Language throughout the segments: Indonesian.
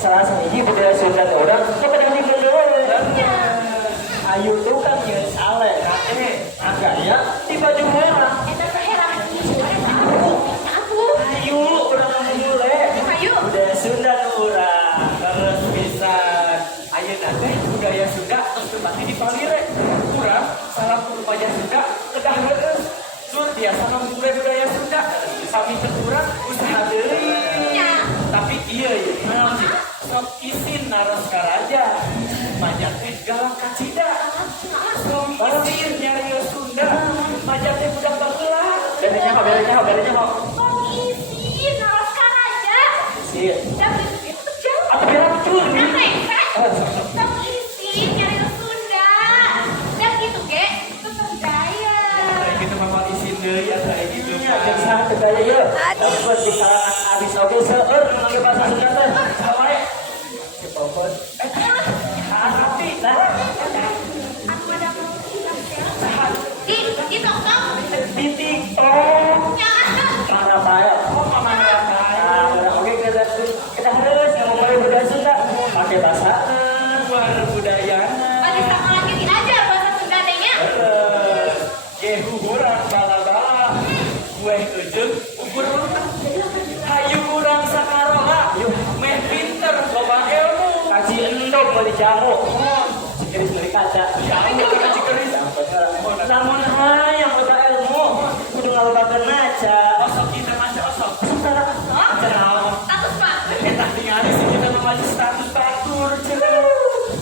salah satu budaya Sunda orang kepada ayu tuh kan ya salah agak ya di baju merah ayu orang mulai budaya Sunda orang terus bisa ayo nanti budaya Sunda terus kembali di Palire kurang salah satu budaya Sunda kedah terus nur biasa memulai budaya Sunda kami kurang usaha diri tapi iya sok isin naras karaja majak teh galang kacida sok isin nyari Sunda majak teh budak bagelah bedanya mau sok isin naras karaja isin tapi itu jauh apa biar betul nih sok isin nyari Sunda dan gitu ge itu berdaya gitu mama isin deui asa gitu jeung saha teh daya yeuh dapat di kalangan abis oge seueur ngangge bahasa Sunda teh sawae cepopon hati lah aku ada di TikTok di TikTok ya mana bae mana bae oke kita harus ngomongin budaya Sunda pakai bahasa luar budayana lagi sama lagi diajar bahasa Sunda tehnya gehu urang bala-bala gue ujung ukur hayu urang sakarola meh pinter loba ilmu kaji endog beli jamu cikeris dari kaca cikeris namun hayang loba ilmu kudu ngalobakeun maca osok kita maca osok status pak kita tinggal sih kita memacu status batur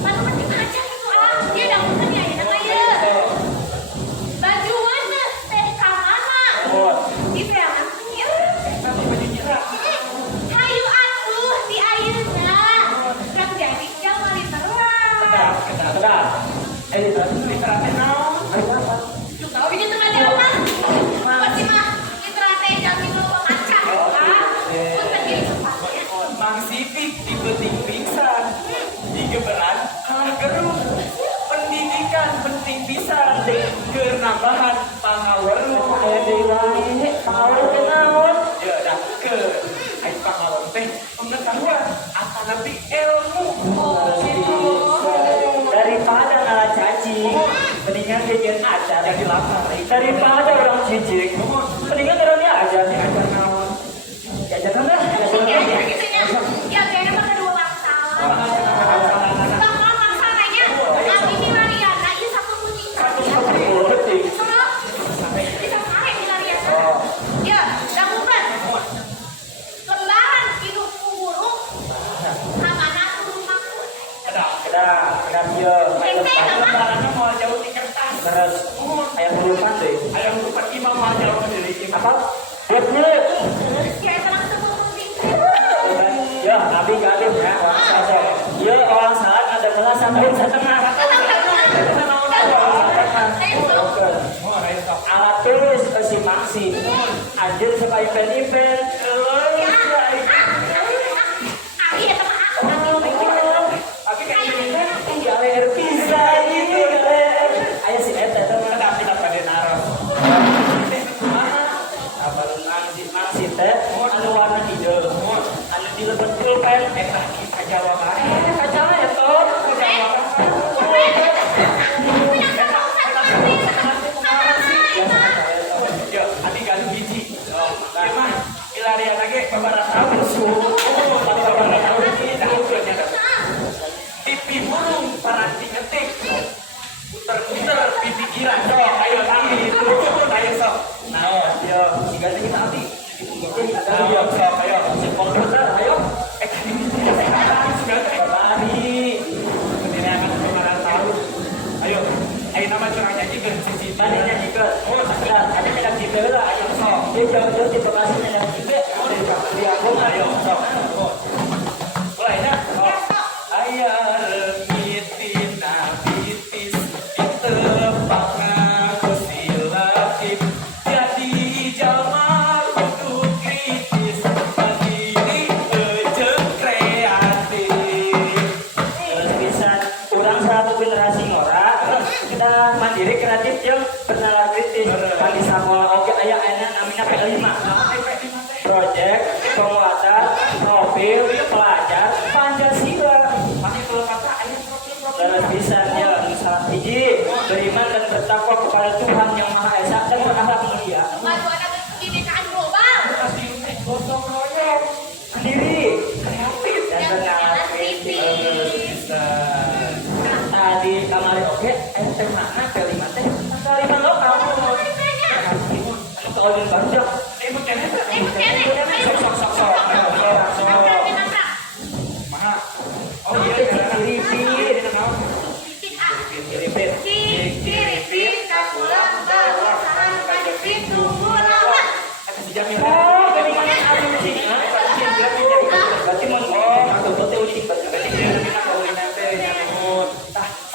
mana mesti aja gitu dia dapetkan ya namanya bajuan teh kamana di perangan hayu atuh di ayeuna kan jadi jangan literal literal naon lu tahu ini tengah jalan apa sih mah literal teh jangan lu ngaca punten jadi sepatnya Mang Sipik di penting pingsan di geberan kalah gerung pendidikan penting pisan kenambahan pangaweruh deui pangaweruh teh naon ya dah ke ai pangaweruh teh pengetahuan akan lebih ilmu daripada ngalah caci mendingan bikin ajar yang dilapar daripada orang jijik mendingan orangnya ajar diajar naon diajar naon ya kayaknya mah kedua masalah bakal masalahnya lagi di Mariana ini satu kuning bisa kemarin di Mariana ya gabungan lembaran hidup buruk kamana rumahku Kedah dia lembarannya mau jauh di kertas terus ayam hurufan deh ayam hurufan imam mau jauh dari apa? Buat ya senang sebut ya, Nabi gaduh ya, ya orang salat ada kelas sampai setengah. Alat tulis si maksi, anjir suka event-event. Tapi kayak event tinggal air pizza gitu. Ayo si Eta itu mana kita pada naruh. Abalun si maksi teh, anu warna hijau. Di lebet pulpen, kita jawab kaca ya toh, ya, adik ganti biji, gimana? Ilah parkiran sok ayo itu ayo sok nah yo jika kita nanti ayo sok ayo komputer ayo sudah tadi ini akan kemarin tahu ayo nama curang nyanyikan sisi tadi nyanyikan oh sakit tapi tidak gitu lah ayo sok dia jauh-jauh di Bekasi nyanyikan di aku ayo sok mulainya ayo remitin nabitis ditebakna kusilatif jadi jamal kudu kritis mandiri ejeng kreatif terus bisa kurang satu generasi ngora kita mandiri kreatif yang bernalar kritis kali sama oke ayah enak namanya P5 project penguatan mobil pelajar Pancasila masih belum kata ayah terus bisa ya salah biji beriman dan bertakwa kepada Tuhan yang Maha Esa dan berakhlak mulia Waduh, anak pendidikan global. gotong royong sendiri kreatif dan bernalar kritis tadi kamari oke teh mana P5 teh P5 lokal kalau di baru jam ibu kene sok mana oh iya kiri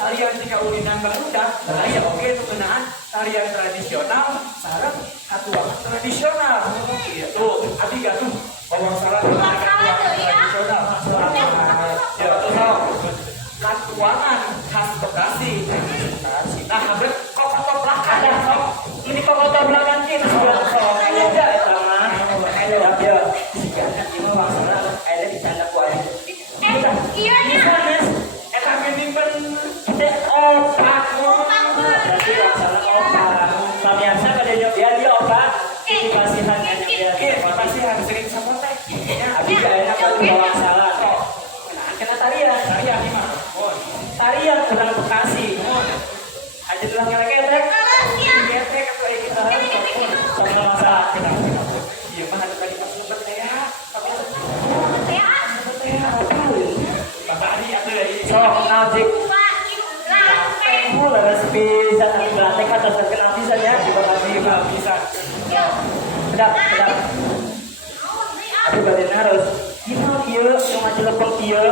tarian jika ulinan barudak saya oke itu kenaan tarian tradisional sarang katuangan tradisional itu abi gatuh bawang salah tradisional ya katuangan khas Bekasi nah hampir kok belakang dah sok ini kok belakang kita sudah sok aja ya sama ada ya jika ini bawang salah ada di sana kuat Iya nya. eta mending opak berarti laksana opak biasa pada dia opak di pasihan pasihan sering sama teh abi gak enak kalau bawa salah kok kena tarian gimana tarian kurang Bekasi aja telah ngereketek ngereketek atau kita sama masalah iya mah ada tadi pas sempet teh ya Bapak Ari ada dari sok najik laras bisa nanti kata terkenal bisa ya di Bekasi bisa sedap aduh badan harus gimana kieu cuma jelepeng kieu